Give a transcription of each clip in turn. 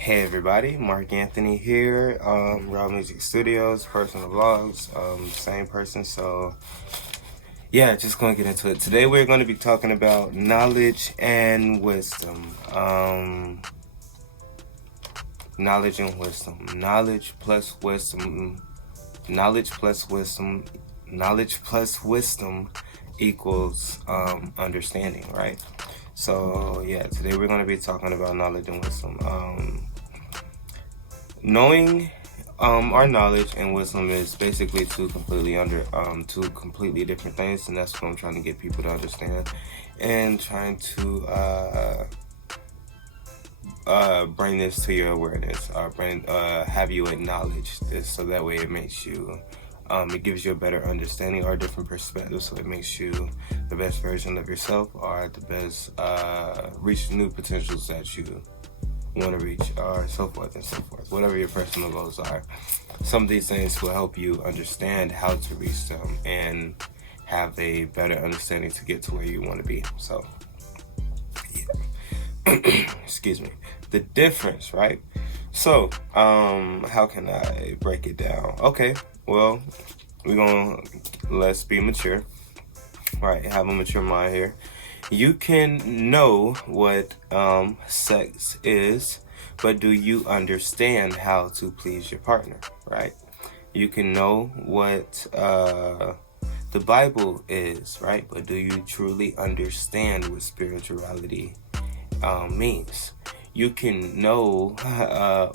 Hey everybody, Mark Anthony here, Raw Music Studios, personal vlogs, same person. So yeah, just gonna get into it. Today we're gonna be talking about knowledge and wisdom. Knowledge and wisdom. Knowledge plus wisdom. Knowledge plus wisdom. Knowledge plus wisdom equals understanding, right? So yeah, today we're gonna be talking about knowledge and wisdom. Knowing our knowledge and wisdom is basically two completely different things, and that's what I'm trying to get people to understand, and trying to bring this to your awareness, have you acknowledge this, so that way it makes you it gives you a better understanding or a different perspective, so it makes you the best version of yourself, or the best reach new potentials that you want to reach, or so forth and so forth. Whatever your personal goals are, some of these things will help you understand how to reach them and have a better understanding to get to where you want to be. So yeah. Excuse me. The difference, right? So how can I break it down? Okay, well, let's be mature, right? Have a mature mind here. You can know what sex is, but do you understand how to please your partner, right? You can know what the Bible is, right? But do you truly understand what spirituality means? You can know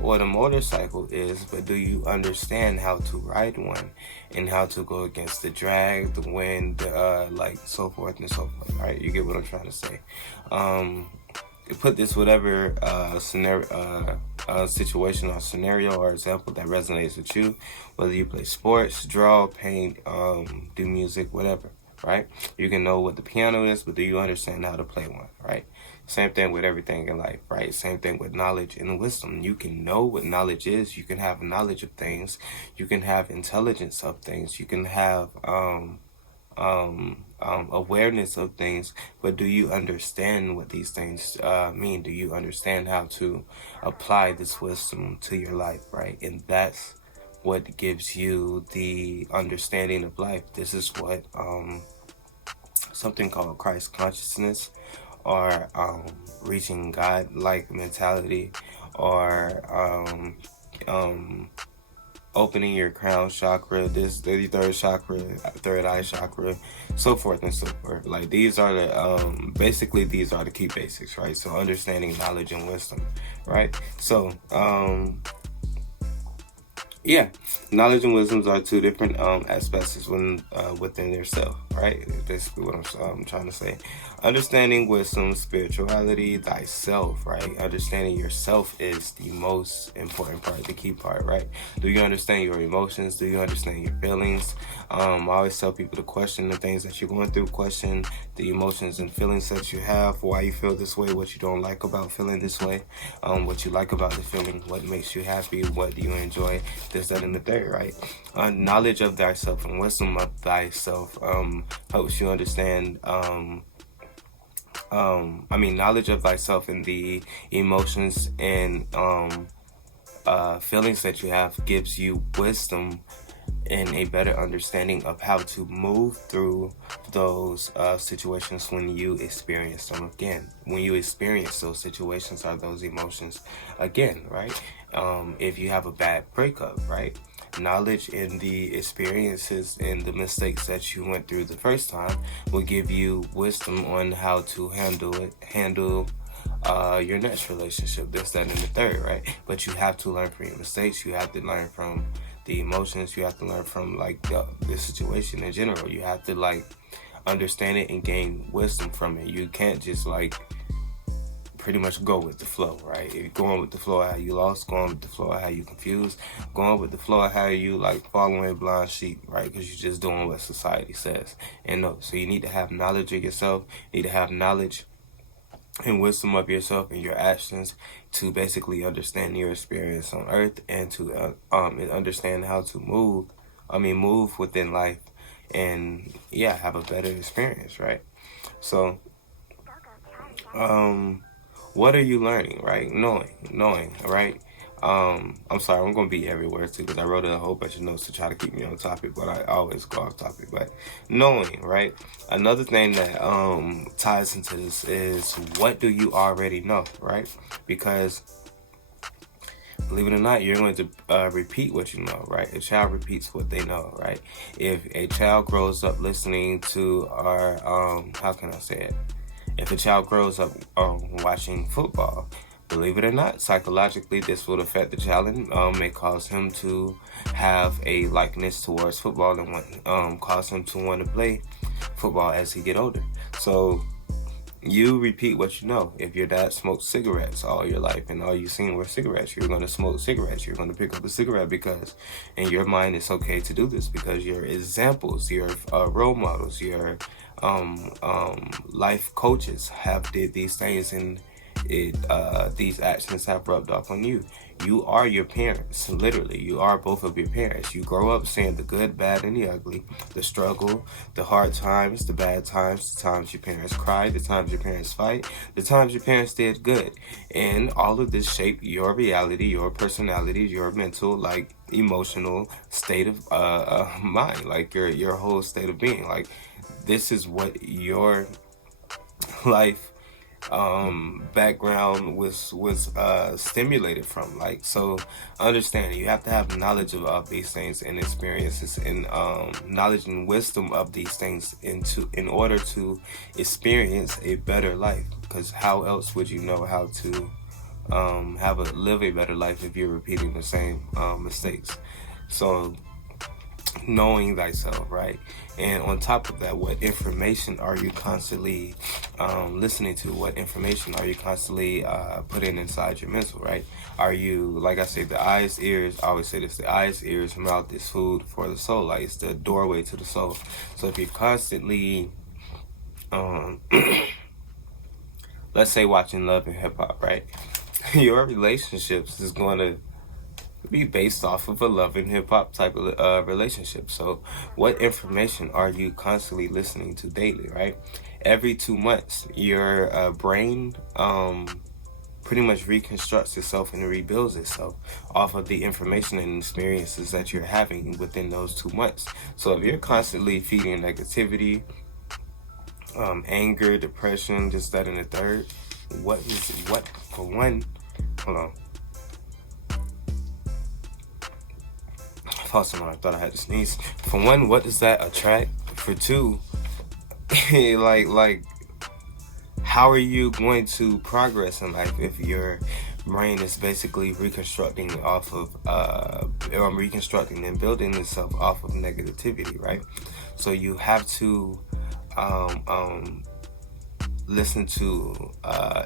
what a motorcycle is, but do you understand how to ride one and how to go against the drag, the wind, like so forth and so forth, right? You get what I'm trying to say. Put this whatever situation or scenario or example that resonates with you, whether you play sports, draw, paint, do music, whatever, right? You can know what the piano is, but do you understand how to play one, right? Same thing with everything in life, right? Same thing with knowledge and wisdom. You can know what knowledge is. You can have knowledge of things. You can have intelligence of things. You can have awareness of things. But do you understand what these things mean? Do you understand how to apply this wisdom to your life, right? And that's what gives you the understanding of life. This is what something called Christ consciousness, or reaching God-like mentality, or opening your crown chakra, this 33rd chakra, third eye chakra, so forth and so forth. Like, these are the basically these are the key basics, right? So understanding knowledge and wisdom, right? So yeah, knowledge and wisdom are two different aspects within yourself, right? Basically what I'm trying to say. Understanding wisdom, spirituality, thyself, right? Understanding yourself is the most important part, the key part, right? Do you understand your emotions? Do you understand your feelings? I always tell people to question the things that you're going through, question the emotions and feelings that you have, why you feel this way, what you don't like about feeling this way, what you like about the feeling, what makes you happy, what do you enjoy, this, that, and the third, right? Knowledge of thyself and wisdom of thyself helps you understand knowledge of thyself and the emotions and feelings that you have gives you wisdom and a better understanding of how to move through those situations when you experience them again. When you experience those situations or those emotions again, right? If you have a bad breakup, right? Knowledge in the experiences and the mistakes that you went through the first time will give you wisdom on how to handle your next relationship, this, that, and the third, right? But you have to learn from your mistakes. You have to learn from the emotions. You have to learn from the situation in general. You have to understand it and gain wisdom from it. You can't just pretty much go with the flow, right? You're going with the flow of how you lost, going with the flow of how you confused, going with the flow of how you following a blind sheep, right? Because you're just doing what society says. And no, so you need to have knowledge of yourself. You need to have knowledge and wisdom of yourself and your actions to basically understand your experience on earth, and to understand how to move within life, and have a better experience, right? So What are you learning, right? Knowing, right? I'm sorry, I'm gonna be everywhere too because I wrote a whole bunch of notes to try to keep me on topic, but I always go off topic. But knowing, right? Another thing that ties into this is, what do you already know, right? Because believe it or not, you're going to repeat what you know, right? A child repeats what they know, right? If a child grows up listening to our, how can I say it? If a child grows up watching football, believe it or not, psychologically, this will affect the child and may cause him to have a likeness towards football and cause him to want to play football as he get older. So you repeat what you know. If your dad smoked cigarettes all your life and all you seen were cigarettes, you're going to smoke cigarettes. You're going to pick up a cigarette because in your mind it's okay to do this because your examples, your role models, your life coaches have did these things, and these actions have rubbed off on you. You are your parents, literally. You are both of your parents. You grow up seeing the good, bad, and the ugly, the struggle, the hard times, the bad times, the times your parents cried, the times your parents fight, the times your parents did good. And all of this shape your reality, your personality, your mental, like emotional state of mind, like your whole state of being. Like, this is what your life background was stimulated from. Like, so understand, you have to have knowledge of these things and experiences and knowledge and wisdom of these things in order to experience a better life, because how else would you know how to live a better life if you're repeating the same mistakes? So knowing thyself, right? And on top of that, what information are you constantly listening to? What information are you constantly putting inside your mental, right? Are you, like I say, the eyes, ears, I always say this, the eyes, ears, mouth is food for the soul. Like, it's the doorway to the soul. So if you're constantly, let's say, watching Love and Hip Hop, right? Your relationships is going to be based off of a love and hip hop type of relationship. So what information are you constantly listening to daily, right? Every 2 months, your brain pretty much reconstructs itself and rebuilds itself off of the information and experiences that you're having within those 2 months. So if you're constantly feeding negativity, anger, depression, this, that, and the third, for one, hold on. I thought I had to sneeze. For one, what does that attract? For two, like, how are you going to progress in life if your brain is basically reconstructing off of, reconstructing and building itself off of negativity, right? So you have to, listen to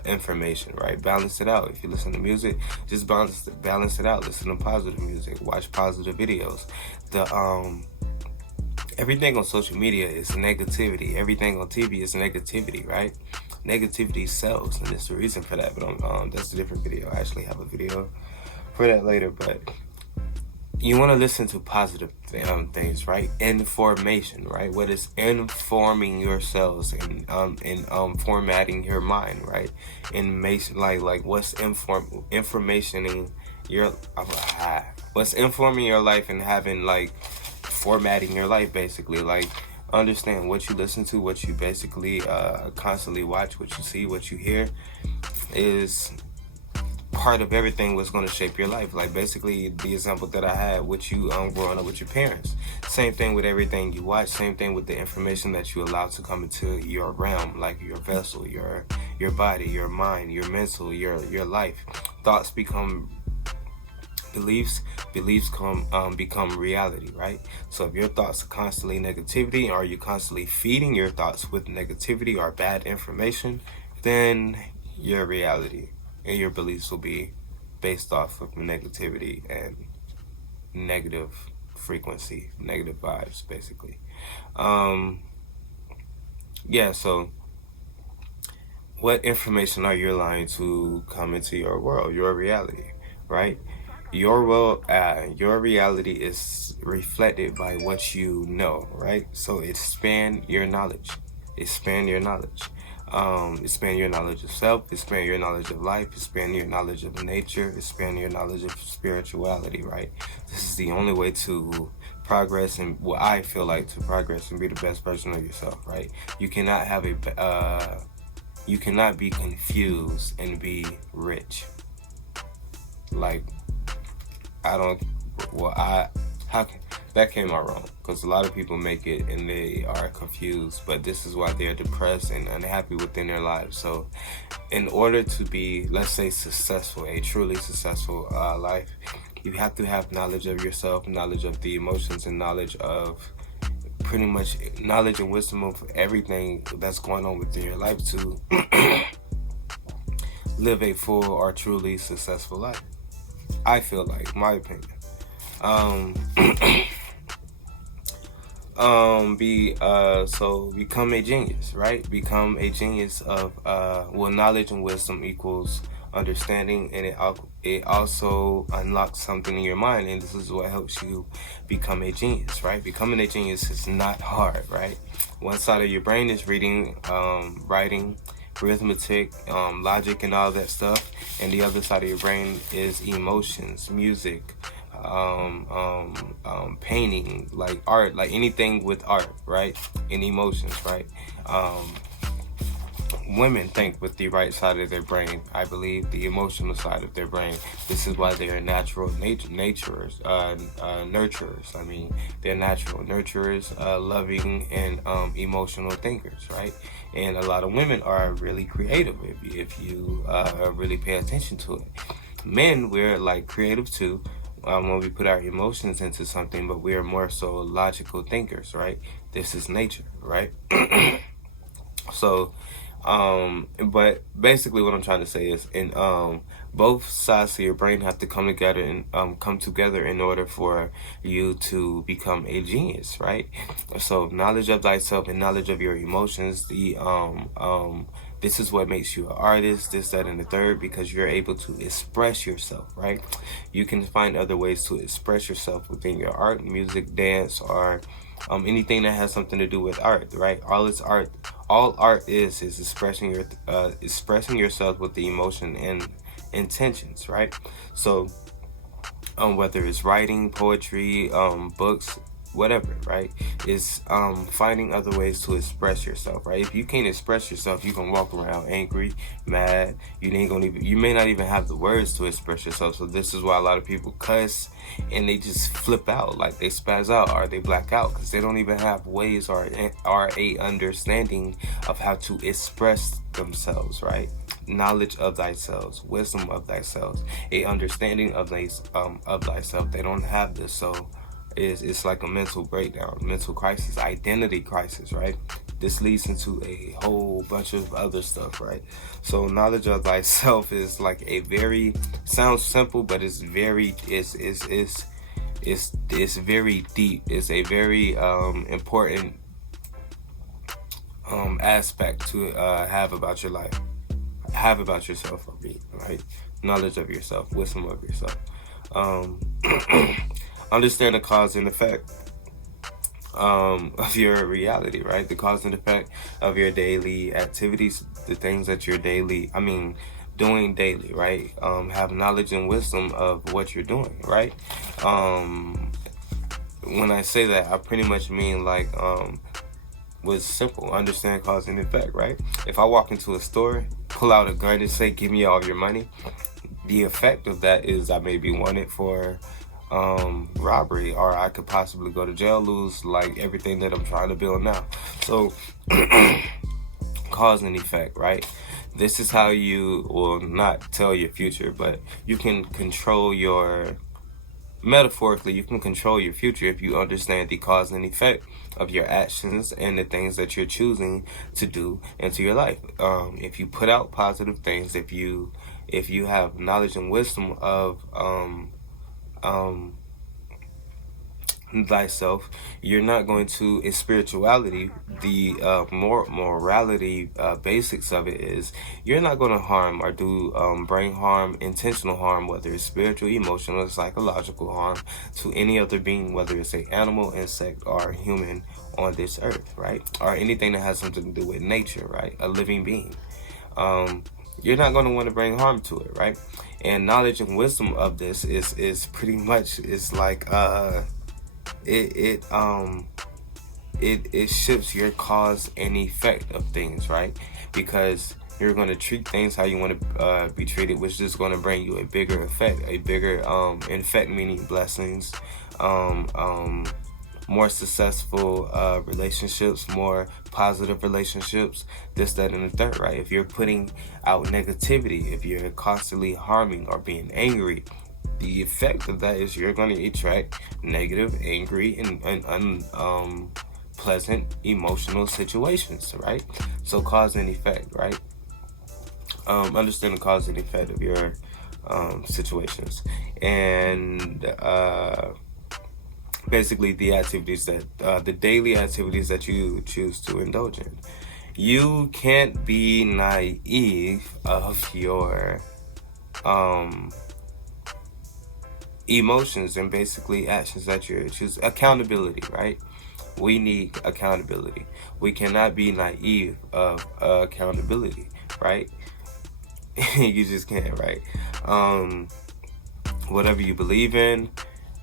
information, right? Balance it out. If you listen to music, just balance it out. Listen to positive music, watch positive videos. Everything on social media is negativity. Everything on TV is negativity, right? Negativity sells, and there's a reason for that, but that's a different video. I actually have a video for that later, but you want to listen to positive things, right? Information, right? What is informing yourselves and formatting your mind, right? Information, like what's information in your what's informing your life and having, like, formatting your life, basically. Like, understand what you listen to, what you basically constantly watch, what you see, what you hear is part of everything was going to shape your life. Like, basically, the example that I had with you growing up with your parents, same thing with everything you watch, same thing with the information that you allow to come into your realm, like your vessel, your body, your mind, your mental, your life. Thoughts become beliefs become reality, right? So if your thoughts are constantly negativity, or you constantly feeding your thoughts with negativity or bad information, then your reality and your beliefs will be based off of negativity and negative frequency, negative vibes, basically. So what information are you allowing to come into your world, your reality, right? Your world, your reality is reflected by what you know, right? So expand your knowledge. Expand your knowledge of self, expand your knowledge of life, expand your knowledge of nature, expand your knowledge of spirituality, right? This is the only way to progress, and what I feel like to progress and be the best version of yourself, right? You cannot have you cannot be confused and be rich. Like, that came out wrong, because a lot of people make it and they are confused, but this is why they're depressed and unhappy within their lives. So in order to be, let's say, successful, a truly successful life, you have to have knowledge of yourself, knowledge of the emotions, and knowledge of pretty much knowledge and wisdom of everything that's going on within your life to live a full or truly successful life. I feel like, my opinion. So become a genius, right? Become a genius of knowledge and wisdom equals understanding, and it also unlocks something in your mind, and this is what helps you become a genius, right? Becoming a genius is not hard, right? One side of your brain is reading, writing, arithmetic, logic, and all that stuff, and the other side of your brain is emotions, music, painting, like art, like anything with art, right? And emotions, right? Women think with the right side of their brain, I believe, the emotional side of their brain. This is why they are natural nurturers. I mean, they're natural nurturers, loving, and emotional thinkers, right? And a lot of women are really creative if you really pay attention to it. Men, we're like creative too, when we put our emotions into something, but we are more so logical thinkers, right? This is nature, right? So, but basically what I'm trying to say is, both sides of your brain have to come together in order for you to become a genius, right? So knowledge of thyself and knowledge of your emotions, this is what makes you an artist, this, that, and the third, because you're able to express yourself, right? You can find other ways to express yourself within your art, music, dance, or anything that has something to do with art, right? All art is expressing yourself with the emotion and intentions, right? So whether it's writing, poetry, books, whatever, right? It's finding other ways to express yourself, right? If you can't express yourself, you can walk around angry, mad. You may not even have the words to express yourself. So this is why a lot of people cuss and they just flip out, like they spaz out or they black out, because they don't even have ways or a understanding of how to express themselves, right? Knowledge of thyself, wisdom of thyself, a understanding of thyself. They don't have this, so it's like a mental breakdown, mental crisis, identity crisis, right? This leads into a whole bunch of other stuff, right? So knowledge of thyself is like sounds simple, but it's very very deep. It's a very important aspect to have about your life, have about yourself, right? Knowledge of yourself, wisdom of yourself. Understand the cause and effect of your reality, right? The cause and effect of your daily activities, the things that you're doing daily, right? Have knowledge and wisdom of what you're doing, right? When I say that, I pretty much mean like, was simple, understand cause and effect, right? If I walk into a store, pull out a gun and say, give me all your money, the effect of that is I may be wanted for robbery, or I could possibly go to jail, lose like everything that I'm trying to build now. So cause and effect, right? This is how you will not tell your future, but you can control metaphorically, you can control your future if you understand the cause and effect of your actions and the things that you're choosing to do into your life. If you put out positive things, if you knowledge and wisdom of thyself. You're not going to, in spirituality, the morality basics of it is you're not going to harm or do bring harm, intentional harm, whether it's spiritual, emotional, or psychological harm to any other being, whether it's an animal, insect, or human on this earth, right? Or anything that has something to do with nature, right? A living being. You're not going to want to bring harm to it, right? And knowledge and wisdom of this is pretty much, it's like it shifts your cause and effect of things, right? Because you're going to treat things how you want to be treated, which is going to bring you a bigger effect, effect meaning blessings, more successful relationships, more positive relationships, this, that, and the third, right? If you're putting out negativity, if you're constantly harming or being angry, the effect of that is you're going to attract negative, angry, and unpleasant emotional situations, right? So cause and effect, right? Understand the cause and effect of your situations. And basically the activities that, the daily activities that you choose to indulge in. You can't be naive of your emotions and basically actions that you choose. Accountability, right? We need accountability. We cannot be naive of accountability, right? You just can't, right? Whatever you believe in,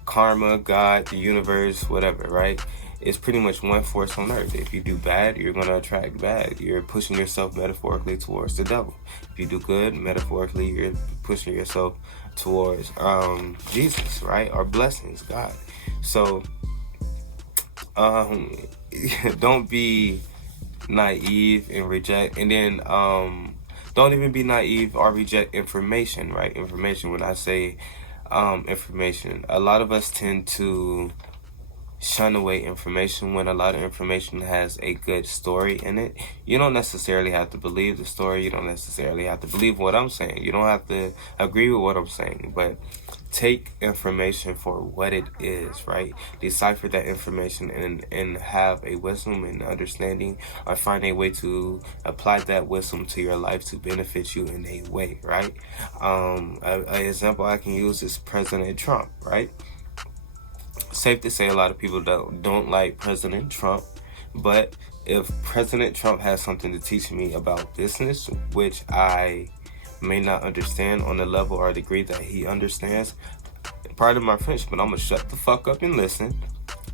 karma, God, the universe, whatever, right? It's pretty much one force on earth. If you do bad, you're going to attract bad. You're pushing yourself metaphorically towards the devil. If you do good, metaphorically, you're pushing yourself towards Jesus, right? Or blessings, God. So don't be naive and reject, and then don't even be naive or reject information, right? Information, when I say information, a lot of us tend to shun away information when a lot of information has a good story in it. You don't necessarily have to believe the story. You don't necessarily have to believe what I'm saying. You don't have to agree with what I'm saying, but take information for what it is, right? Decipher that information and have a wisdom and understanding, or find a way to apply that wisdom to your life to benefit you in a way, right? An example I can use is President Trump, right? Safe to say a lot of people don't like President Trump, but if President Trump has something to teach me about business, which I may not understand on the level or degree that he understands, pardon my French, but I'm gonna shut the fuck up and listen.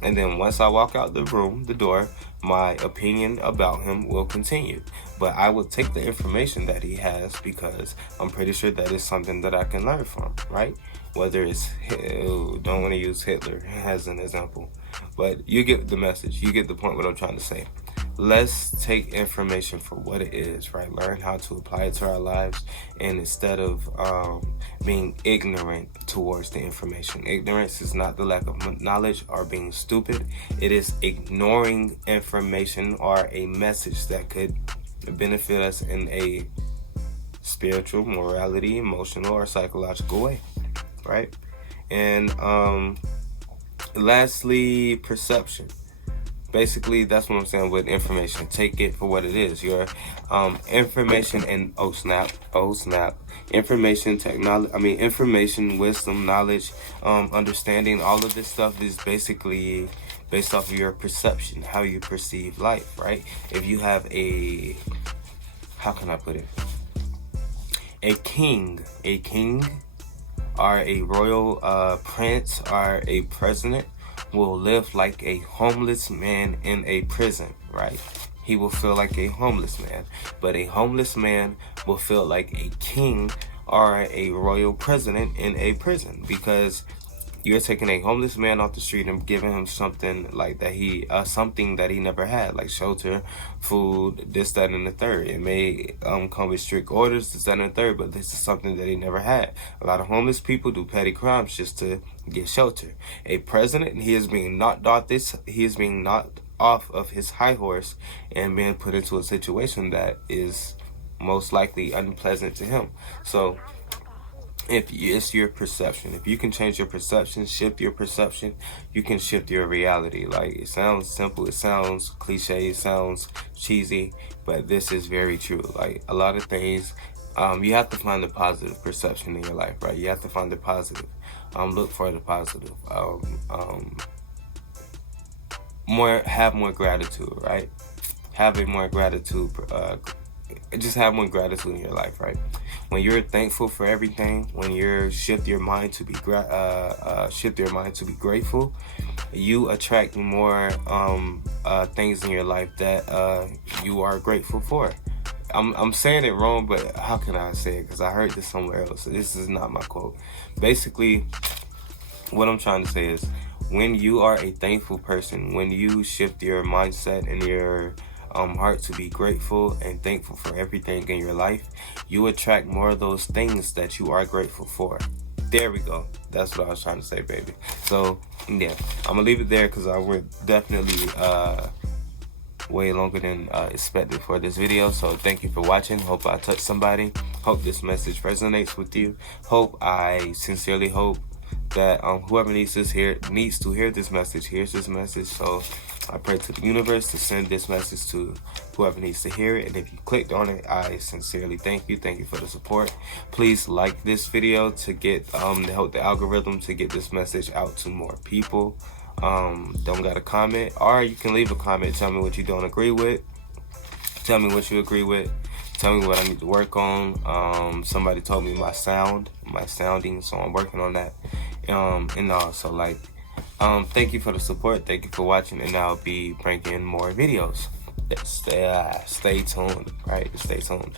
And then once I walk out the room, the door, my opinion about him will continue. But I will take the information that he has, because I'm pretty sure that is something that I can learn from, right? Whether it's, don't want to use Hitler as an example, but you get the message. You get the point what I'm trying to say. Let's take information for what it is, right? Learn how to apply it to our lives, and instead of being ignorant towards the information. Ignorance is not the lack of knowledge or being stupid. It is ignoring information or a message that could benefit us in a spiritual, morality, emotional, or psychological way, right? And lastly, perception. Basically, that's what I'm saying with information. Take it for what it is. Your information and information, technology. Information, wisdom, knowledge, understanding. All of this stuff is basically based off of your perception, how you perceive life, right? If you have how can I put it? A king, or a royal prince, or a president, will live like a homeless man in a prison, right? He will feel like a homeless man, but a homeless man will feel like a king or a royal president in a prison, because you're taking a homeless man off the street and giving him something like that something that he never had, like shelter, food, this, that, and the third. It may come with strict orders, this, that, and the third, but this is something that he never had. A lot of homeless people do petty crimes just to get shelter. A president, he is being knocked off of his high horse and being put into a situation that is most likely unpleasant to him. So it's your perception. If you can change your perception, shift your perception, you can shift your reality. Like, it sounds simple, it sounds cliche, it sounds cheesy, but this is very true. Like, a lot of things, you have to find the positive perception in your life, right? You have to find the positive. Look for the positive. Have more gratitude, right? Having more gratitude, just have more gratitude in your life, right? When you're thankful for everything, when you shift your mind to be grateful, you attract more things in your life that you are grateful for. I'm saying it wrong, but how can I say it? Because I heard this somewhere else. This is not my quote. Basically, what I'm trying to say is, when you are a thankful person, when you shift your mindset and your heart to be grateful and thankful for everything in your life, you attract more of those things that you are grateful for. There we go. That's what I was trying to say, baby. So yeah, I'm gonna leave it there because I went definitely way longer than expected for this video. So thank you for watching. Hope I touched somebody. Hope this message resonates with you. I sincerely hope that whoever needs to hear this message hears this message. So I pray to the universe to send this message to whoever needs to hear it. And if you clicked on it, I sincerely thank you. Thank you for the support. Please like this video to get to help the algorithm to get this message out to more people. Don't got a comment, or you can leave a comment. Tell me what you don't agree with. Tell me what you agree with. Tell me what I need to work on. Somebody told me my sounding, so I'm working on that. And also, like, thank you for the support. Thank you for watching, and I'll be bringing more videos. Stay tuned, right? Stay tuned.